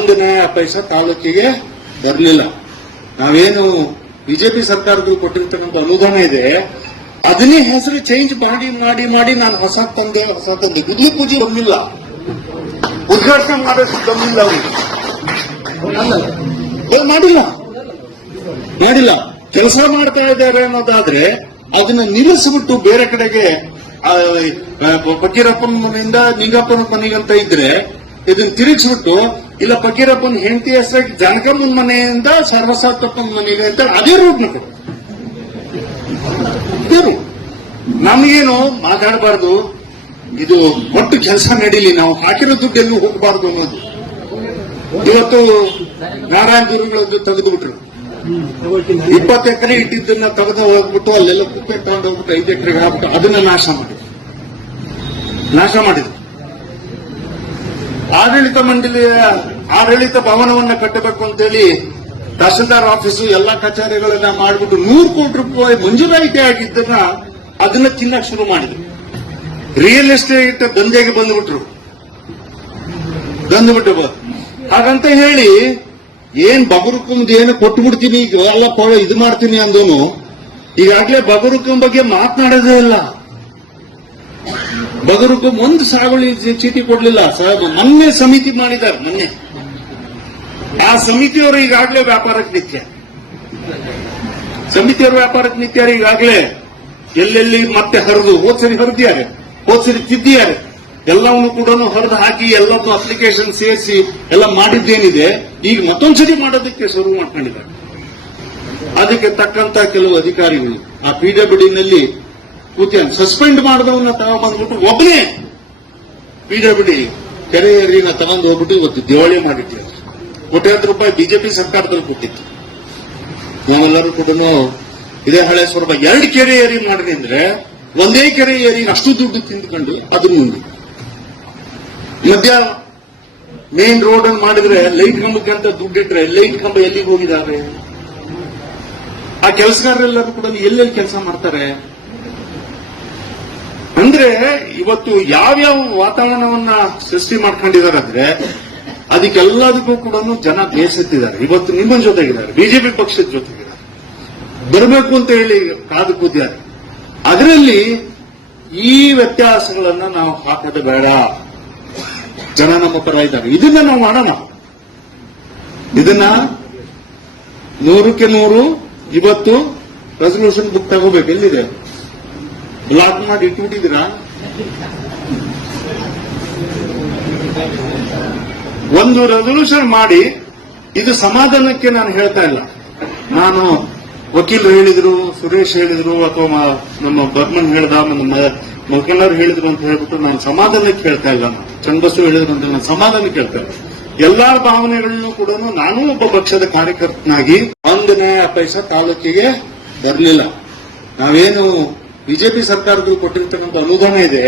ಒಂದು ನಯ ಪೈಸಾ ತಾಲೂಕಿಗೆ ಬರಲಿಲ್ಲ. ನಾವೇನು ಬಿಜೆಪಿ ಸರ್ಕಾರದಲ್ಲಿ ಕೊಟ್ಟಿರ್ತಕ್ಕಂಥ ಅನುದಾನ ಇದೆ ಅದನ್ನೇ ಹೆಸರು ಚೇಂಜ್ ಮಾಡಿ ಮಾಡಿ ಮಾಡಿ ನಾನು ಹೊಸ ತಂದೆ ಗುದ್ಲಿ ಪೂಜೆ ಬಂದಿಲ್ಲ, ಉದ್ಘಾಟನೆ ಮಾಡೋಷ್ಟು ಬಂದಿಲ್ಲ ಅವರು ಮಾಡಿಲ್ಲ. ಕೆಲಸ ಮಾಡ್ತಾ ಇದ್ದಾರೆ ಅನ್ನೋದಾದ್ರೆ ಅದನ್ನ ನಿಲ್ಲಿಸ್ಬಿಟ್ಟು ಬೇರೆ ಕಡೆಗೆ ಫಕೀರಪ್ಪನ ಮನೆಯಿಂದ ನಿಂಗಪ್ಪನ ಮನೆಗಂತ ಇದ್ರೆ ಇದನ್ನ ತಿರುಗಿಸ್ಬಿಟ್ಟು ಇಲ್ಲ ಫಕೀರಪ್ಪನ ಹೆಂಡತಿ ಹೆಸರಾಗಿ ಜಾನಕಮ್ಮನ ಮನೆಯಿಂದ ಸರ್ವಸಾತಪ್ಪನ ಮನೆಗೆ ಅಂತ ಅದೇ ರೂಟ್ ನಮಗೇನು ಮಾತಾಡಬಾರ್ದು, ಇದು ಒಟ್ಟು ಕೆಲಸ ನಡೀಲಿ, ನಾವು ಹಾಕಿರೋ ದುಡ್ಡೆಲ್ಲೂ ಹೋಗಬಾರ್ದು ಅನ್ನೋದು. ಇವತ್ತು ನಾರಾಯಣ ಗುರುಗಳದ್ದು ತೆಗೆದು ಬಿಟ್ರು, 20 ಎಕರೆ ಇಟ್ಟಿದ್ದನ್ನ ತೆಗೆದು ಹೋಗ್ಬಿಟ್ಟು ಅಲ್ಲೆಲ್ಲ ಕುಪ್ಪೆ ತಗೊಂಡು ಹೋಗ್ಬಿಟ್ಟು 5 ಎಕರೆಗೆ ಹಾಕ್ಬಿಟ್ಟು ಅದನ್ನ ನಾಶ ಮಾಡಿದ್ರು. ಆಡಳಿತ ಮಂಡಳಿಯ ಆಡಳಿತ ಭವನವನ್ನ ಕಟ್ಟಬೇಕು ಅಂತೇಳಿ ತಹಸೀಲ್ದಾರ್ ಆಫೀಸು ಎಲ್ಲಾ ಕಚೇರಿಗಳನ್ನ ಮಾಡಿಬಿಟ್ಟು 100 ಕೋಟಿ ರೂಪಾಯಿ ಮಂಜೂರಾಯಿತಿ ಆಗಿದ್ದನ್ನ ಅದನ್ನ ತಿನ್ನಕ್ ಶುರು ಮಾಡಿದ್ರು. ರಿಯಲ್ ಎಸ್ಟೇಟ್ ದಂಧೆಗೆ ಬಂದ್ಬಿಟ್ರು. ಹಾಗಂತ ಹೇಳಿ ಏನ್ ಬಗರುಕುಂಬದ ಏನು ಕೊಟ್ಟು ಬಿಡ್ತೀನಿ ಈಗ ಎಲ್ಲ ಇದು ಮಾಡ್ತೀನಿ ಅಂದೋನು ಈಗಾಗಲೇ ಬಗರುಕುಂ ಬಗ್ಗೆ ಮಾತನಾಡೋದೇ ಇಲ್ಲ. ಬಗರುಕುಂ ಒಂದು ಸಾಗುವಳಿ ಚೀಟಿ ಕೊಡ್ಲಿಲ್ಲ. ಮೊನ್ನೆ ಸಮಿತಿ ಮಾಡಿದ್ದಾರೆ, ಮೊನ್ನೆ ಆ ಸಮಿತಿಯವರು ಈಗಾಗಲೇ ವ್ಯಾಪಾರಕ್ಕೆ ನಿತ್ಯ. ಸಮಿತಿಯವರು ವ್ಯಾಪಾರಕ್ಕೆ ನಿತ್ಯಾರ ಈಗಾಗಲೇ ಎಲ್ಲೆಲ್ಲಿ ಮತ್ತೆ ಹರಿದು ಹೋದ್ಸರಿ ಹರಿದಿದ್ದಾರೆ, ಹೋದ್ಸರಿ ತಿದ್ದಿದ್ದಾರೆ, ಎಲ್ಲವನ್ನು ಕೂಡ ಹರಿದು ಹಾಕಿ ಎಲ್ಲದನ್ನು ಅಪ್ಲಿಕೇಶನ್ ಸೇರಿಸಿ ಎಲ್ಲ ಮಾಡಿದ್ದೇನಿದೆ ಈಗ ಮತ್ತೊಂದ್ಸರಿ ಮಾಡೋದಕ್ಕೆ ಶುರು ಮಾಡ್ಕೊಂಡಿದ್ದಾರೆ. ಅದಕ್ಕೆ ತಕ್ಕಂತ ಕೆಲವು ಅಧಿಕಾರಿಗಳು ಆ ಪಿಡಬ್ಲ್ಯೂಡಿನಲ್ಲಿ ಕೂತಿಯನ್ನು ಸಸ್ಪೆಂಡ್ ಮಾಡಿದವನ್ನ ತಗೊಂಡ್ಬಂದ್ಬಿಟ್ಟು ಒಬ್ಬನೇ ಪಿಡಬ್ಲ್ಯೂಡಿ ಕೆರೆ ಏರಿನ ತಗೊಂಡು ಹೋಗ್ಬಿಟ್ಟು ಇವತ್ತು ದಿವಾಳಿ ಮಾಡಿಟ್ಟಿದ್ದಾರೆ. ಕೋಟ್ಯಾಂತರ ರೂಪಾಯಿ ಬಿಜೆಪಿ ಸರ್ಕಾರದಲ್ಲಿ ಕೊಟ್ಟಿತ್ತು. ನಾವೆಲ್ಲರೂ ಕೂಡ ಇದೇ ಹಳೆ ಸ್ವರೂಪ 2 ಕೆರೆ ಏರಿ ಮಾಡ್ರಿ ಅಂದ್ರೆ ಒಂದೇ ಕೆರೆ ಏರಿ ಅಷ್ಟು ದುಡ್ಡು ತಿಂದ್ಕೊಂಡು ಅದ್ರ ಮುಂದೆ ಮಧ್ಯ ಮೇನ್ ರೋಡ್ ಅನ್ನು ಮಾಡಿದ್ರೆ ಲೈಟ್ ಕಂಬಕ್ಕೆ ಅಂತ ದುಡ್ಡಿಟ್ರೆ ಲೈಟ್ ಕಂಬ ಎಲ್ಲಿಗೆ ಹೋಗಿದ್ದಾರೆ? ಆ ಕೆಲಸಗಾರರೆಲ್ಲರೂ ಕೂಡ ಎಲ್ಲೆಲ್ಲಿ ಕೆಲಸ ಮಾಡ್ತಾರೆ? ಅಂದ್ರೆ ಇವತ್ತು ಯಾವ್ಯಾವ ವಾತಾವರಣವನ್ನ ಸೃಷ್ಟಿ ಮಾಡ್ಕೊಂಡಿದ್ದಾರೆ ಅಂದ್ರೆ ಅದಕ್ಕೆಲ್ಲದಕ್ಕೂ ಕೂಡ ಜನ ಬೇಸತ್ತಿದ್ದಾರೆ. ಇವತ್ತು ನಿಮ್ಮ ಜೊತೆಗಿದ್ದಾರೆ, ಬಿಜೆಪಿ ಪಕ್ಷದ ಜೊತೆಗಿದ್ದಾರೆ, ಬರಬೇಕು ಅಂತ ಹೇಳಿ ಕಾದು ಕೂತಿದ್ದಾರೆ. ಅದರಲ್ಲಿ ಈ ವ್ಯತ್ಯಾಸಗಳನ್ನ ನಾವು ಹಾಕೋದು ಬೇಡ. ಜನ ನಮ್ಮ ಪರ ಇದ್ದಾರೆ, ಇದನ್ನ ನಾವು ಮಾಡೋಣ. ಇದನ್ನ 100ಕ್ಕೆ 100 ಇವತ್ತು ರೆಸಲ್ಯೂಷನ್ ಬುಕ್ ತಗೋಬೇಕು. ಎಲ್ಲಿದೆ? ಬ್ಲಾಕ್ ಮಾಡಿ ಇಟ್ಬಿಟ್ಟಿದ್ದೀರಾ? ಒಂದು ರೆಸಲ್ಯೂಷನ್ ಮಾಡಿ. ಇದು ಸಮಾಧಾನಕ್ಕೆ ನಾನು ಹೇಳ್ತಾ ಇಲ್ಲ. ನಾನು ವಕೀಲರು ಹೇಳಿದ್ರು, ಸುರೇಶ್ ಹೇಳಿದ್ರು, ಅಥವಾ ನಮ್ಮ ಬರ್ಮನ್ ಹೇಳ್ದ, ನಮ್ಮ ವಕೀಲರು ಹೇಳಿದ್ರು ಅಂತ ಹೇಳ್ಬಿಟ್ಟು ನಾನು ಸಮಾಧಾನಕ್ಕೆ ಹೇಳ್ತಾ ಇಲ್ಲ. ಚನ್ನಬಸು ಹೇಳಿದ್ರು ಅಂತ ನಾನು ಸಮಾಧಾನಕ್ಕೆ ಹೇಳ್ತಾ ಇಲ್ಲ. ಎಲ್ಲಾ ಭಾವನೆಗಳನ್ನು ಕೂಡ ನಾನು ಒಬ್ಬ ಪಕ್ಷದ ಕಾರ್ಯಕರ್ತನಾಗಿ 1 ನಯ ಪೈಸಾ ತಾಲೂಕಿಗೆ ಬರಲಿಲ್ಲ. ನಾವೇನು ಬಿಜೆಪಿ ಸರ್ಕಾರದಲ್ಲಿ ಕೊಟ್ಟಿರ್ತಕ್ಕಂಥ ಅನುದಾನ ಇದೆ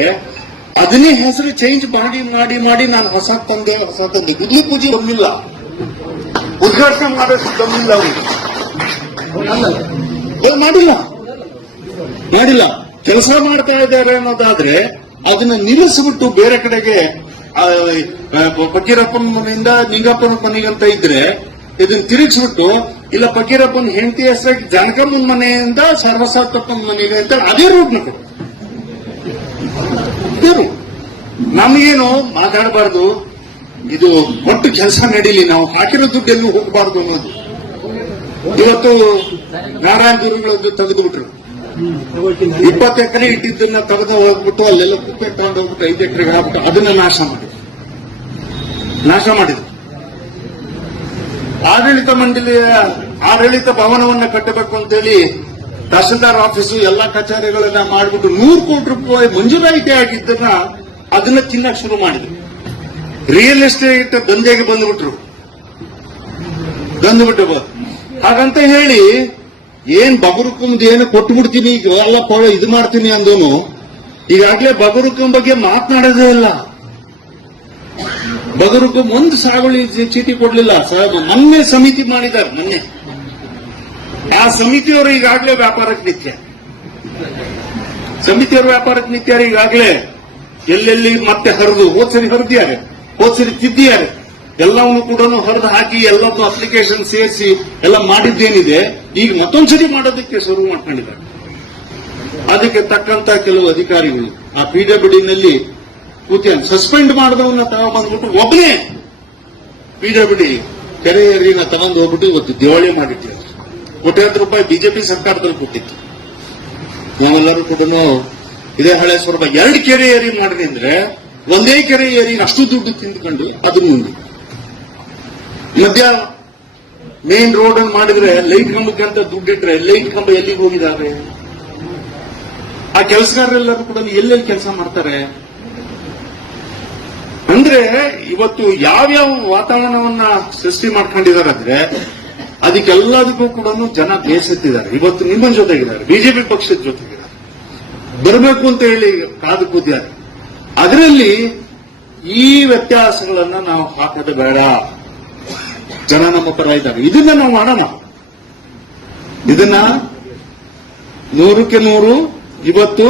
ಅದನ್ನೇ ಹೆಸರು ಚೇಂಜ್ ಮಾಡಿ ಮಾಡಿ ಮಾಡಿ ನಾನು ಹೊಸ ತಂದೆ ಗುದ್ಲಿ ಪೂಜೆ ಬಂದಿಲ್ಲ, ಉದ್ಘಾಟನೆ ಮಾಡೋಷ್ಟು ಬಂದಿಲ್ಲ ಅವರು ಮಾಡಿಲ್ಲ. ಕೆಲಸ ಮಾಡ್ತಾ ಇದ್ದಾರೆ ಅನ್ನೋದಾದ್ರೆ ಅದನ್ನ ನಿಲ್ಲಿಸ್ಬಿಟ್ಟು ಬೇರೆ ಕಡೆಗೆ ಫಕೀರಪ್ಪನ ಮನೆಯಿಂದ ನಿಂಗಪ್ಪನ ಮನೆಗಂತ ಇದ್ರೆ ಇದನ್ನ ತಿರುಗಿಸ್ಬಿಟ್ಟು ಇಲ್ಲ ಫಕೀರಪ್ಪನ ಹೆಂಡತಿ ಹೆಸರಾಗಿ ಜಾನಕಮ್ಮನ ಮನೆಯಿಂದ ಸರ್ವಸಾತಪ್ಪನ ಮನೆಗೆ ಅಂತ ಅದೇ ರೂಟ್ ನಮಗೇನು ಮಾತಾಡಬಾರ್ದು, ಇದು ಒಟ್ಟು ಕೆಲಸ ನಡೀಲಿ, ನಾವು ಹಾಕಿರೋ ದುಡ್ಡೆಲ್ಲೂ ಹೋಗಬಾರ್ದು ಅನ್ನೋದು. ಇವತ್ತು ನಾರಾಯಣ ಗುರುಗಳದ್ದು ತೆಗೆದು ಬಿಟ್ರು, 20 ಎಕರೆ ಇಟ್ಟಿದ್ದನ್ನ ತೆಗೆದು ಹೋಗ್ಬಿಟ್ಟು ಅಲ್ಲೆಲ್ಲ ಕುಪ್ಪೆ ತಗೊಂಡು ಹೋಗ್ಬಿಟ್ಟು 5 ಎಕರೆಗೆ ಹಾಕ್ಬಿಟ್ಟು ಅದನ್ನ ನಾಶ ಮಾಡಿದ್ರು. ಆಡಳಿತ ಮಂಡಳಿಯ ಆಡಳಿತ ಭವನವನ್ನ ಕಟ್ಟಬೇಕು ಅಂತೇಳಿ ತಹಸೀಲ್ದಾರ್ ಆಫೀಸು ಎಲ್ಲಾ ಕಚೇರಿಗಳನ್ನ ಮಾಡಿಬಿಟ್ಟು 100 ಕೋಟಿ ರೂಪಾಯಿ ಮಂಜೂರಾಯಿತಿ ಆಗಿದ್ದನ್ನ ಅದನ್ನ ತಿನ್ನಕ್ ಶುರು ಮಾಡಿದ್ರು. ರಿಯಲ್ ಎಸ್ಟೇಟ್ ದಂಧೆಗೆ ಬಂದ್ಬಿಟ್ರು. ಹಾಗಂತ ಹೇಳಿ ಏನ್ ಬಗರುಕುಂಬದ ಏನು ಕೊಟ್ಟು ಬಿಡ್ತೀನಿ ಈಗ ಎಲ್ಲ ಇದು ಮಾಡ್ತೀನಿ ಅಂದೋನು ಈಗಾಗಲೇ ಬಗರುಕುಂ ಬಗ್ಗೆ ಮಾತನಾಡೋದೇ ಇಲ್ಲ. ಬಗರುಕುಂ ಒಂದು ಸಾಗುವಳಿ ಚೀಟಿ ಕೊಡ್ಲಿಲ್ಲ. ಮೊನ್ನೆ ಸಮಿತಿ ಮಾಡಿದ್ದಾರೆ, ಮೊನ್ನೆ ಆ ಸಮಿತಿಯವರು ಈಗಾಗಲೇ ವ್ಯಾಪಾರಕ್ಕೆ ನಿತ್ಯ. ಸಮಿತಿಯವರು ವ್ಯಾಪಾರಕ್ಕೆ ನಿತ್ಯಾರ ಈಗಾಗಲೇ ಎಲ್ಲೆಲ್ಲಿ ಮತ್ತೆ ಹರಿದು ಹೋದ್ಸರಿ ಹರಿದಿದ್ದಾರೆ, ಹೋದ್ಸರಿ ತಿದ್ದಿದ್ದಾರೆ, ಎಲ್ಲವನ್ನು ಕೂಡ ಹರಿದು ಹಾಕಿ ಎಲ್ಲದನ್ನು ಅಪ್ಲಿಕೇಶನ್ ಸೇರಿಸಿ ಎಲ್ಲ ಮಾಡಿದ್ದೇನಿದೆ ಈಗ ಮತ್ತೊಂದ್ಸರಿ ಮಾಡೋದಕ್ಕೆ ಶುರು ಮಾಡ್ಕೊಂಡಿದ್ದಾರೆ. ಅದಕ್ಕೆ ತಕ್ಕಂತ ಕೆಲವು ಅಧಿಕಾರಿಗಳು ಆ ಪಿಡಬ್ಲ್ಯೂಡಿನಲ್ಲಿ ಕೂತಿ ಸಸ್ಪೆಂಡ್ ಮಾಡಿದವನ್ನ ತಗೊಂಡ್ಬಂದ್ಬಿಟ್ಟು ಒಬ್ಬನೇ ಪಿಡಬ್ಲ್ಯೂಡಿ ಕೆರೆ ಏರಿನ ತಗೊಂಡು ಹೋಗ್ಬಿಟ್ಟು ಇವತ್ತು ದಿವಾಳಿ ಮಾಡಿಟ್ಟಿದ್ದಾರೆ. ಕೋಟ್ಯಾಂತರ ರೂಪಾಯಿ ಬಿಜೆಪಿ ಸರ್ಕಾರದಲ್ಲಿ ಕೊಟ್ಟಿತ್ತು. ನಾವೆಲ್ಲರೂ ಕೂಡ ಇದೇ ಹಳೆ ಸ್ವರೂಪ 2 ಕೆರೆ ಏರಿ ಮಾಡ್ರಿ ಅಂದ್ರೆ ಒಂದೇ ಕೆರೆ ಏರಿ ಅಷ್ಟು ದುಡ್ಡು ತಿಂದ್ಕೊಂಡು ಅದ್ರ ಮುಂದೆ ಮಧ್ಯ ಮೇನ್ ರೋಡ್ ಅನ್ನು ಮಾಡಿದ್ರೆ ಲೈಟ್ ಕಂಬಕ್ಕೆ ಅಂತ ದುಡ್ಡಿಟ್ರೆ ಲೈಟ್ ಕಂಬ ಎಲ್ಲಿಗೆ ಹೋಗಿದ್ದಾರೆ? ಆ ಕೆಲಸಗಾರರೆಲ್ಲರೂ ಕೂಡ ಎಲ್ಲೆಲ್ಲಿ ಕೆಲಸ ಮಾಡ್ತಾರೆ? ಅಂದ್ರೆ ಇವತ್ತು ಯಾವ್ಯಾವ ವಾತಾವರಣವನ್ನ ಸೃಷ್ಟಿ ಮಾಡ್ಕೊಂಡಿದ್ದಾರೆ ಅಂದ್ರೆ ಅದಕ್ಕೆಲ್ಲದಕ್ಕೂ ಕೂಡ ಜನ ಬೇಸತ್ತಿದ್ದಾರೆ. ಇವತ್ತು ನಿಮ್ಮ ಜೊತೆಗಿದ್ದಾರೆ, ಬಿಜೆಪಿ ಪಕ್ಷದ ಜೊತೆಗಿದ್ದಾರೆ, ಬರಬೇಕು ಅಂತ ಹೇಳಿ ಕಾದು ಕೂತಿದ್ದಾರೆ. ಅದರಲ್ಲಿ ಈ ವ್ಯತ್ಯಾಸಗಳನ್ನ ನಾವು ಹಾಕೋದು ಬೇಡ. ಜನ ನಮ್ಮ ಪರ ಇದ್ದಾರೆ. ಇದನ್ನ ನಾವು ಮಾಡೋಣ. ಇದನ್ನ 100ಕ್ಕೆ 100 ಇವತ್ತು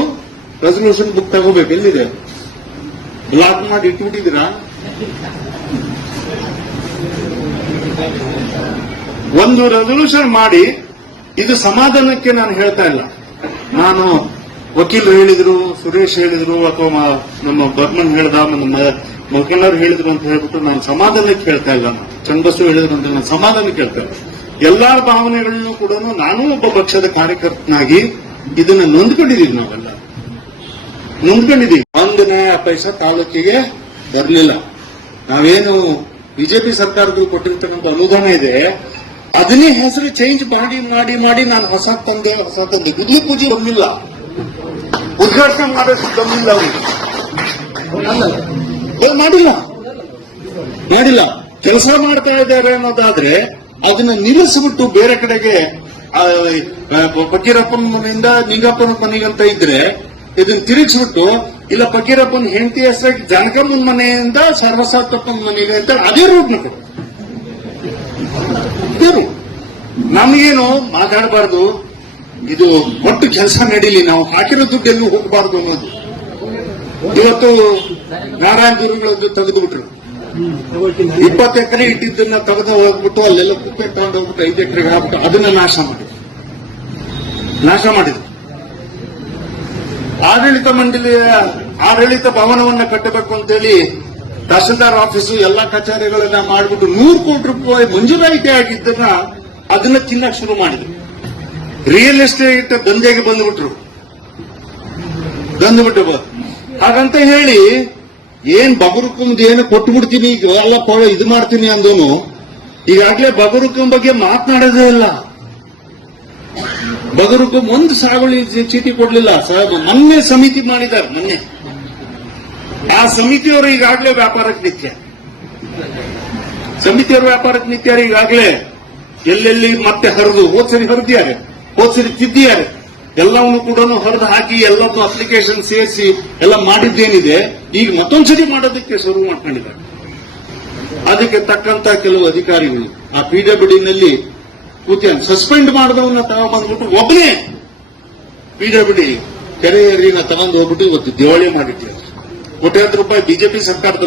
ರೆಸಲ್ಯೂಷನ್ ಬುಕ್ ತಗೋಬೇಕು. ಎಲ್ಲಿದೆ? ಬ್ಲಾಕ್ ಮಾಡಿ ಇಟ್ಬಿಟ್ಟಿದ್ದೀರಾ? ಒಂದು ರೆಸಲ್ಯೂಷನ್ ಮಾಡಿ. ಇದು ಸಮಾಧಾನಕ್ಕೆ ನಾನು ಹೇಳ್ತಾ ಇಲ್ಲ. ನಾನು ವಕೀಲರು ಹೇಳಿದ್ರು, ಸುರೇಶ್ ಹೇಳಿದ್ರು, ಅಥವಾ ನಮ್ಮ ಬರ್ಮನ್ ಹೇಳ್ದ, ನಮ್ಮ ಮುಖಂಡರು ಹೇಳಿದ್ರು ಅಂತ ಹೇಳ್ಬಿಟ್ಟು ನಾನು ಸಮಾಧಾನಕ್ಕೆ ಹೇಳ್ತಾ ಇಲ್ಲ. ಚನ್ನಬಸವ ಹೇಳಿದ್ರು ಅಂತ ನಾನು ಸಮಾಧಾನಕ್ಕೆ ಹೇಳ್ತಾ ಇಲ್ಲ. ಎಲ್ಲಾ ಭಾವನೆಗಳನ್ನು ಕೂಡ ನಾನು ಒಬ್ಬ ಪಕ್ಷದ ಕಾರ್ಯಕರ್ತನಾಗಿ ಇದನ್ನ ನೊಂದ್ಕೊಂಡಿದ್ದೀವಿ. ನಾವೆಲ್ಲ ನೊಂದ್ಕೊಂಡಿದ್ದೀವಿ. 1 ನಯಾ ಪೈಸಾ ತಾಲೂಕಿಗೆ ಬರಲಿಲ್ಲ. ನಾವೇನು ಬಿಜೆಪಿ ಸರ್ಕಾರದಲ್ಲಿ ಕೊಟ್ಟಿರ್ತಕ್ಕಂಥ ಅನುದಾನ ಇದೆ ಅದನ್ನೇ ಹೆಸರು ಚೇಂಜ್ ಮಾಡಿ ಮಾಡಿ ಮಾಡಿ ನಾನು ಹೊಸ ತಂದೆ ಗುದ್ಲಿ ಪೂಜೆ ಬಂದಿಲ್ಲ, ಉದ್ಘಾಟನೆ ಮಾಡೋದು ಬಂದಿಲ್ಲ. ಅವರು ಮಾಡಿಲ್ಲ. ಕೆಲಸ ಮಾಡ್ತಾ ಇದ್ದಾರೆ ಅನ್ನೋದಾದ್ರೆ ಅದನ್ನ ನಿಲ್ಲಿಸ್ಬಿಟ್ಟು ಬೇರೆ ಕಡೆಗೆ ಫಕೀರಪ್ಪನ ಮನೆಯಿಂದ ನಿಂಗಪ್ಪನ ಮನೆಗಂತ ಇದ್ರೆ ಇದನ್ನ ತಿರುಗಿಸ್ಬಿಟ್ಟು ಇಲ್ಲ ಫಕೀರಪ್ಪನ ಹೆಂಡತಿ ಹೆಸರಾಗಿ ಜಾನಕಮ್ಮನ ಮನೆಯಿಂದ ಸರ್ವಸಾತಪ್ಪನ ಮನೆಗೆ ಅಂತ ಅದೇ ರೂಟ್ನ ಕೊಡು. ನಮಗೇನು ಮಾತಾಡಬಾರ್ದು, ಇದು ಒಟ್ಟು ಕೆಲಸ ನಡೀಲಿ, ನಾವು ಹಾಕಿರೋ ದುಡ್ಡು ಎಲ್ಲೂ ಹೋಗಬಾರ್ದು ಅನ್ನೋದು. ಇವತ್ತು ನಾರಾಯಣ ಗುರುಗಳದ್ದು ತೆಗೆದುಬಿಟ್ರು. 20 ಎಕರೆ ಇಟ್ಟಿದ್ದನ್ನ ತೆಗೆದು ಹೋಗ್ಬಿಟ್ಟು ಅಲ್ಲೆಲ್ಲ ಕುಪ್ಪೆ ತಗೊಂಡು ಹೋಗ್ಬಿಟ್ಟು 5 ಎಕರೆಗೆ ಹಾಕ್ಬಿಟ್ಟು ಅದನ್ನ ನಾಶ ಮಾಡಿದ್ರು. ಆಡಳಿತ ಮಂಡಳಿಯ ಆಡಳಿತ ಭವನವನ್ನ ಕಟ್ಟಬೇಕು ಅಂತೇಳಿ ತಹಸೀಲ್ದಾರ್ ಆಫೀಸು ಎಲ್ಲಾ ಕಚೇರಿಗಳನ್ನ ಮಾಡಿಬಿಟ್ಟು 100 ಕೋಟಿ ರೂಪಾಯಿ ಮಂಜೂರಾಯಿತಿ ಆಗಿದ್ದನ್ನ ಅದನ್ನ ತಿನ್ನಕ್ ಶುರು ಮಾಡಿದ್ರು. ರಿಯಲ್ ಎಸ್ಟೇಟ್ ದಂಧೆಗೆ ಬಂದ್ಬಿಟ್ರು. ಹಾಗಂತ ಹೇಳಿ ಏನ್ ಬಗರುಕುಂಬ ಏನು ಕೊಟ್ಬಿಡ್ತೀನಿ ಈಗ ಎಲ್ಲ ಇದು ಮಾಡ್ತೀನಿ ಅಂದೋನು ಈಗಾಗಲೇ ಬಗರುಕುಂಬ ಬಗ್ಗೆ ಮಾತನಾಡೋದೇ ಇಲ್ಲ. ಬಗರುಕುಂಬ ಒಂದು ಸಾಗುವಳಿ ಚೀಟಿ ಕೊಡ್ಲಿಲ್ಲ. ಮೊನ್ನೆ ಸಮಿತಿ ಮಾಡಿದ್ದಾರೆ. ಮೊನ್ನೆ ಆ ಸಮಿತಿಯವರು ಈಗಾಗಲೇ ವ್ಯಾಪಾರಕ್ಕೆ ನಿತ್ಯ ಈಗಾಗಲೇ ಎಲ್ಲೆಲ್ಲಿ ಮತ್ತೆ ಹರಿದು ಹೋದ್ಸರಿ ಹರಿದಿದ್ದಾರೆ, ಹೋದ್ಸರಿ ತಿದ್ದಿದ್ದಾರೆ. ಎಲ್ಲವನ್ನು ಕೂಡ ಹರಿದು ಹಾಕಿ ಎಲ್ಲದನ್ನು ಅಪ್ಲಿಕೇಶನ್ ಸೇರಿಸಿ ಎಲ್ಲ ಮಾಡಿದ್ದೇನಿದೆ ಈಗ ಮತ್ತೊಂದ್ಸರಿ ಮಾಡೋದಕ್ಕೆ ಶುರು ಮಾಡ್ಕೊಂಡಿದ್ದಾರೆ. ಅದಕ್ಕೆ ತಕ್ಕಂತ ಕೆಲವು ಅಧಿಕಾರಿಗಳು ಆ ಪಿಡಬ್ಲ್ಯೂಡಿನಲ್ಲಿ ಕೂತಿ ಸಸ್ಪೆಂಡ್ ಮಾಡಿದವನ್ನ ತಗೊಂಡ್ಬಂದ್ಬಿಟ್ಟು ಒಬ್ಬನೇ ಪಿಡಬ್ಲ್ಯೂಡಿ ಕೆರೆ ಏರಿನ ತಗೊಂಡು ಹೋಗ್ಬಿಟ್ಟು ಇವತ್ತು ದಿವಾಳಿ ಮಾಡಿಟ್ಟಿದ್ದಾರೆ. ಕೋಟ್ಯಾಂತರ ರೂಪಾಯಿ ಬಿಜೆಪಿ ಸರ್ಕಾರದಲ್ಲಿ